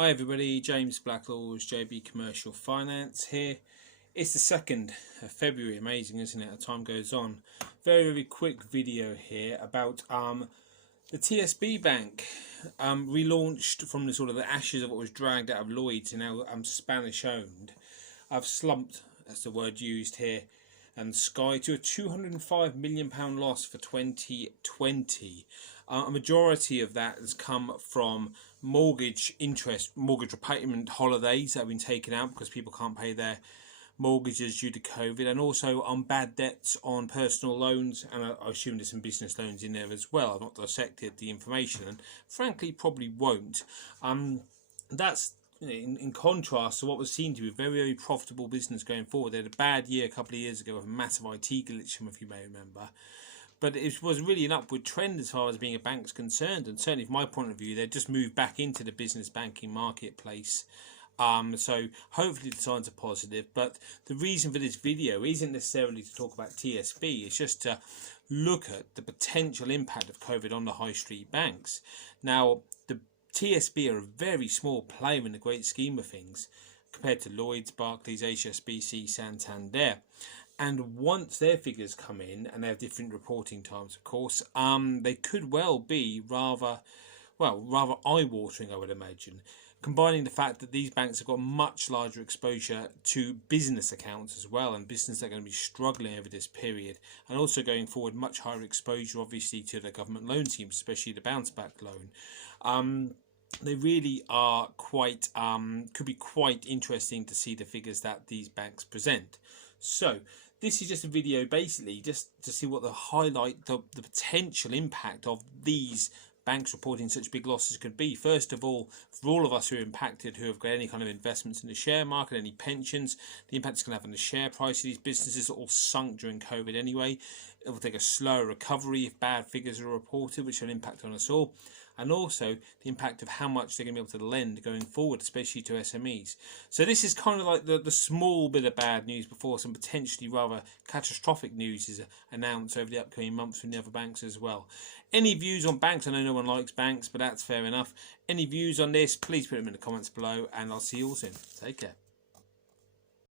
Hi everybody, James Blacklaw's JB Commercial Finance here. It's the 2nd of February, amazing isn't it, as time goes on. Very quick video here about the TSB bank relaunched from the sort of the ashes of what was dragged out of Lloyd's and now Spanish owned. I've slumped, that's the word used here, and Sky to a £205 million loss for 2020. A majority of that has come from mortgage repayment holidays that have been taken out because people can't pay their mortgages due to COVID, and also on bad debts on personal loans, and I assume there's some business loans in there as well. I've not dissected the information and frankly probably won't. That's in contrast to what was seen to be a very profitable business going forward. They had a bad year a couple of years ago with a massive IT glitch, if you may remember. But it was really an upward trend as far as being a bank's concerned, and certainly from my point of view, they've just moved back into the business banking marketplace. So hopefully the signs are positive. But the reason for this video isn't necessarily to talk about TSB, it's just to look at the potential impact of COVID on the high street banks. Now, the TSB are a very small player in the great scheme of things compared to Lloyd's, Barclays, HSBC, Santander. And once their figures come in, and they have different reporting times, of course, they could well be rather eye-watering, I would imagine. Combining the fact that these banks have got much larger exposure to business accounts as well, and businesses are going to be struggling over this period, and also going forward much higher exposure obviously to the government loan schemes, especially the bounce back loan. They really are quite could be quite interesting to see the figures that these banks present. So this is just a video basically just to see what the potential impact of these banks reporting such big losses could be. First of all, for all of us who are impacted, who have got any kind of investments in the share market, any pensions, the impact it's going to have on the share price of these businesses are all sunk during COVID anyway. It will take a slower recovery if bad figures are reported, which will impact on us all. And also the impact of how much they're going to be able to lend going forward, especially to SMEs. So this is kind of like the small bit of bad news before some potentially rather catastrophic news is announced over the upcoming months from the other banks as well. Any views on banks? I know no one likes banks, but that's fair enough. Any views on this, please put them in the comments below, and I'll see you all soon. Take care.